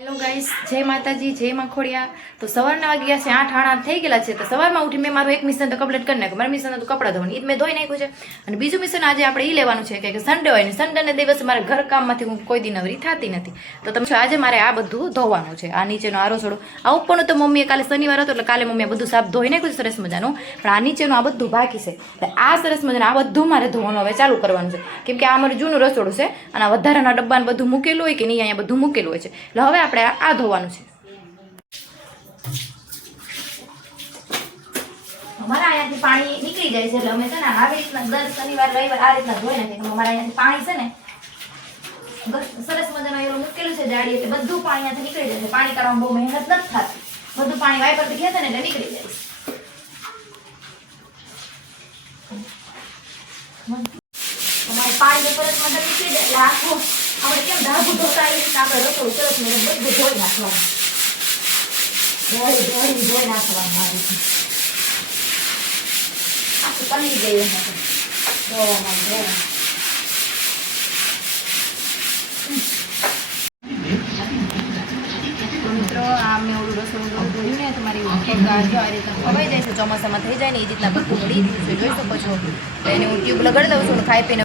Hello guys, જય માતાજી, જય માખોડિયા. તો સવારના વાગ્યા છે 8 થઈ ગયેલા છે. તો સવારમાં ઉઠી મેં મારું એક મિશન તો કમ્પ્લીટ કરી નાખ્યું. મારું મિશન હતું કપડાં ધોવાનું, એ મેં ધોઈ નાખ્યું છે. અને બીજું મિશન આજે આપણે એ લેવાનું છે કે સન્ડે હોય ને સન્ડેના દિવસે મારે ઘર કામમાંથી હું કોઈ દી નવરી થતી નથી. તો તમે આજે મારે આ બધું ધોવાનું છે. આ નીચેનો આરો છોડો, આ ઉપરનું તો મમ્મીએ કાલે શનિવાર હતો એટલે કાલે મમ્મીએ બધું સાફ ધોઈ નાખ્યું સરસ મજાનું. પણ આ નીચેનું આ બધું બાકી છે. એટલે આ સરસ મજાનું આ બધું મારે ધોવાનું હવે ચાલુ કરવાનું છે. કેમ કે આ અમારું જૂનું રસોડું છે અને આ વધારાના ડબ્બાને બધું મૂકેલું હોય કે નહીં, અહીંયા બધું મૂકેલું હોય છે. એટલે હવે આપણે આ ધોવાનું છે. અમારા અહીંયાથી પાણી નીકળી જાય છે એટલે અમે છે ને આવી રીતના દર શનિવાર રવિવાર આ રીતના ધોઈ નાખીએ. અમારા અહીંયાથી પાણી છે ને સરસ મજાનું એવું મૂકેલું છે જાડી, એટલે બધું પાણી અહીંયાથી નીકળી જાય છે. પાણી કાઢવામાં બહુ મહેનત નથી થતી, બધું પાણી વાઇપરથી ખેંચે ને એટલે નીકળી જાય છે. પાણી સરસ મજા નીકળી જાય એટલે આખું આપણે કેમ ધાબુ ધોતા આવી રીતે આપણે રસોડું સરસ મજા બધું ધોઈ નાખવાનું, ધોઈ નાખવાનું આ રીતે આખું પલી ગયું મિત્રો. આ મેં ઓલું રસોડું ધોયું ને તમારી આ રીતે ખવાઈ જાય છે, ચોમાસામાં થઈ જાય ને એ રીતના બધું મળી જોઈ શકો છો. તો એને હું ટ્યુબ લગાડી દઉં છું, ખાઈ પીને